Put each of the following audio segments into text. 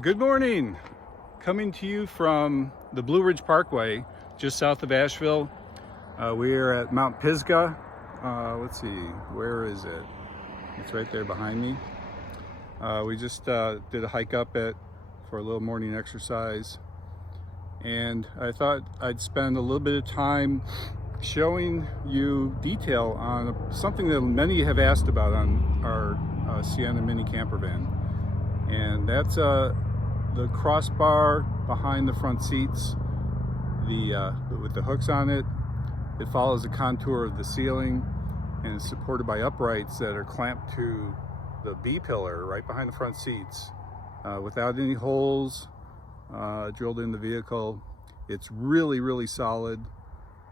Good morning. Coming to you from the Blue Ridge Parkway, just south of Asheville. We are at Mount Pisgah. Let's see, where is it? It's right there behind me. We just did a hike up it for a little morning exercise. And I thought I'd spend a little bit of time showing you detail on something that many have asked about on our Sienna MiniCamperVan. And that's the crossbar behind the front seats, with the hooks on it. It follows the contour of the ceiling and is supported by uprights that are clamped to the B-pillar right behind the front seats without any holes drilled in the vehicle. It's really solid,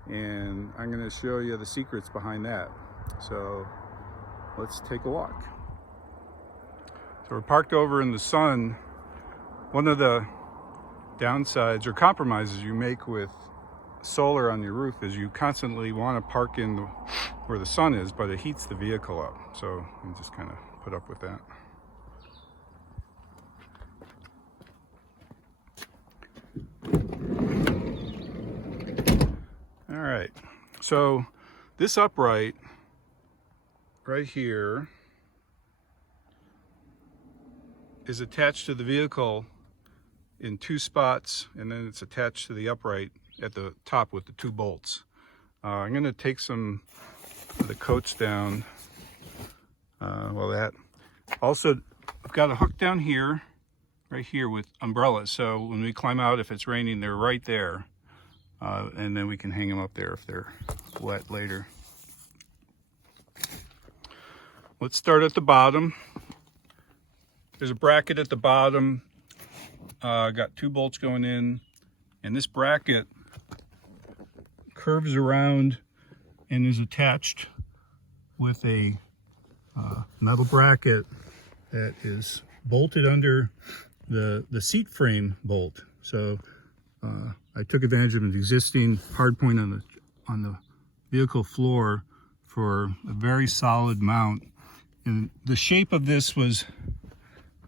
and I'm going to show you the secrets behind that. So let's take a walk. So we're parked over in the sun. One of the downsides or compromises you make with solar on your roof is you constantly want to park in where the sun is, but it heats the vehicle up. So you just kind of put up with that. All right, so this upright right here is attached to the vehicle in two spots, and then it's attached to the upright at the top with the two bolts. I'm going to take some of the coats down. Also, I've got a hook down here, right here with umbrellas. So when we climb out, if it's raining, they're right there. And then we can hang them up there if they're wet later. Let's start at the bottom. There's a bracket at the bottom. Got two bolts going in, and this bracket curves around and is attached with a metal bracket that is bolted under the seat frame bolt. So I took advantage of an existing hard point on the vehicle floor for a very solid mount. And the shape of this was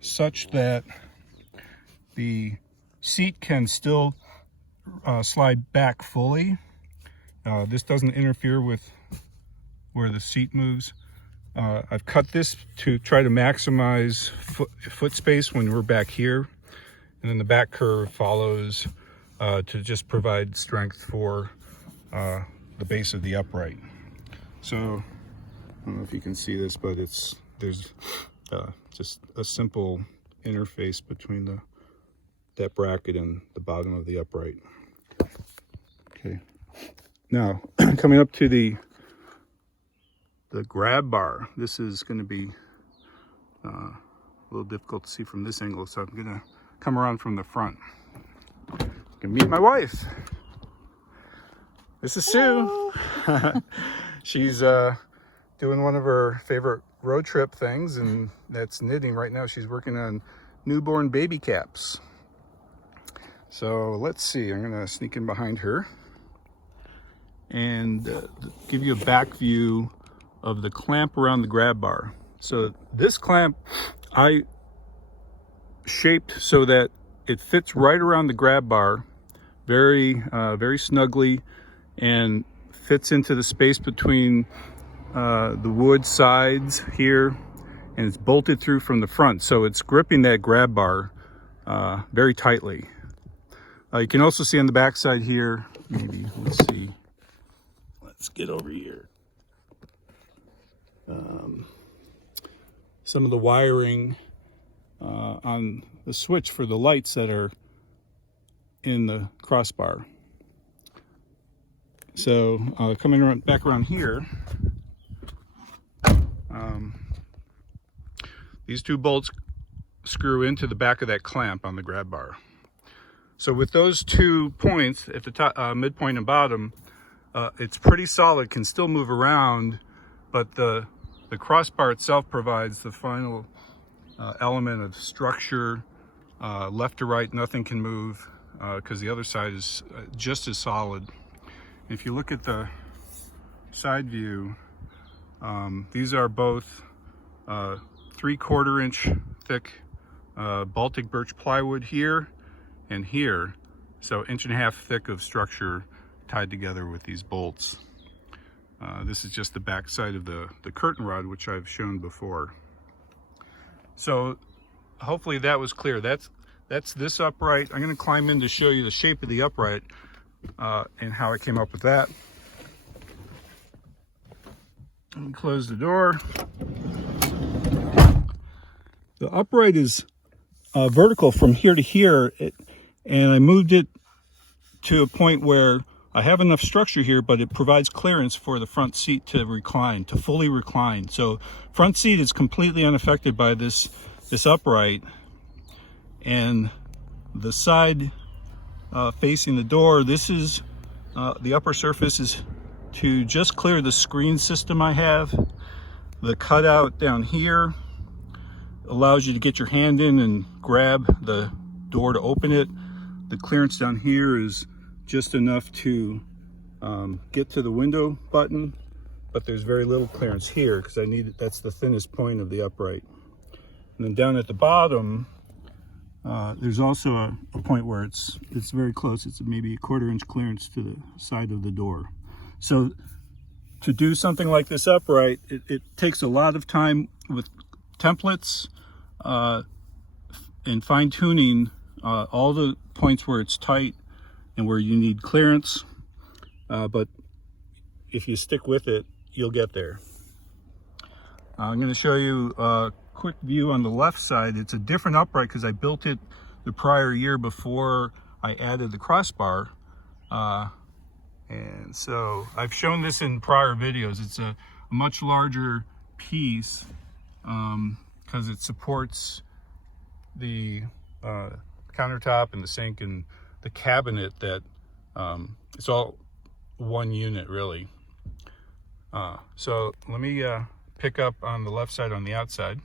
such that the seat can still slide back fully. This doesn't interfere with where the seat moves. I've cut this to try to maximize foot space when we're back here. And then the back curve follows to just provide strength for the base of the upright. So I don't know if you can see this, but there's just a simple interface between that bracket and the bottom of the upright. Okay, now coming up to the grab bar. This is going to be a little difficult to see from this angle, so I'm going to come around from the front. You can meet my wife. This is Sue. She's doing one of her favorite road trip things, and that's knitting. Right now she's working on newborn baby caps. So let's see, I'm gonna sneak in behind her and give you a back view of the clamp around the grab bar. So this clamp I shaped so that it fits right around the grab bar, very snugly, and fits into the space between the wood sides here, and it's bolted through from the front, so it's gripping that grab bar very tightly. You can also see on the back side here, maybe, let's see, let's get over here. Some of the wiring on the switch for the lights that are in the crossbar. So coming back around here, these two bolts screw into the back of that clamp on the grab bar. So with those 2 points at the top, midpoint and bottom, it's pretty solid, can still move around, but the crossbar itself provides the final element of structure. Left to right, nothing can move because the other side is just as solid. If you look at the side view, these are both 3/4 inch thick Baltic birch plywood here and here. So 1.5 inches thick of structure tied together with these bolts. This is just the back side of the curtain rod, which I've shown before. So hopefully that was clear. That's this upright. I'm going to climb in to show you the shape of the upright and how I came up with that. Let me close the door. The upright is vertical from here to here, and I moved it to a point where I have enough structure here, but it provides clearance for the front seat to recline, to fully recline. So front seat is completely unaffected by this upright, and the side facing the door, this is the upper surface is to just clear the screen system I have. The cutout down here allows you to get your hand in and grab the door to open it. The clearance down here is just enough to get to the window button, but there's very little clearance here because that's the thinnest point of the upright. And then down at the bottom, there's also a point where it's very close. It's maybe a 1/4 inch clearance to the side of the door. So to do something like this upright, it takes a lot of time with templates and fine tuning all the points where it's tight and where you need clearance. But if you stick with it, you'll get there. I'm going to show you a quick view on the left side. It's a different upright because I built it the prior year before I added the crossbar. And so I've shown this in prior videos. It's a much larger piece because it supports the countertop and the sink and the cabinet. That it's all one unit really. So let me pick up on the left side on the outside.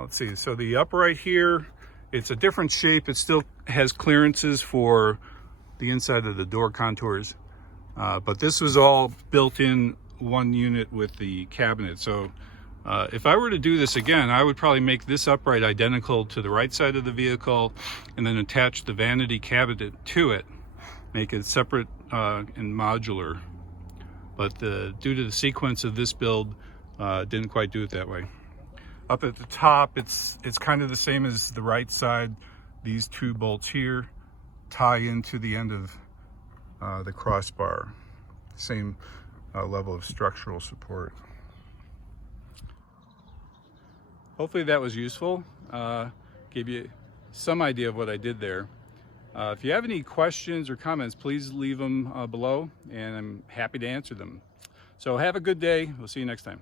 Let's see, so the upright here, it's a different shape. It still has clearances for the inside of the door contours, but this was all built in one unit with the cabinet. So if I were to do this again, I would probably make this upright identical to the right side of the vehicle and then attach the vanity cabinet to it, make it separate and modular. But due to the sequence of this build, didn't quite do it that way. Up at the top, it's kind of the same as the right side. These 2 bolts here tie into the end of the crossbar. Same level of structural support. Hopefully that was useful. Gave you some idea of what I did there. If you have any questions or comments, please leave them below, and I'm happy to answer them. So have a good day. We'll see you next time.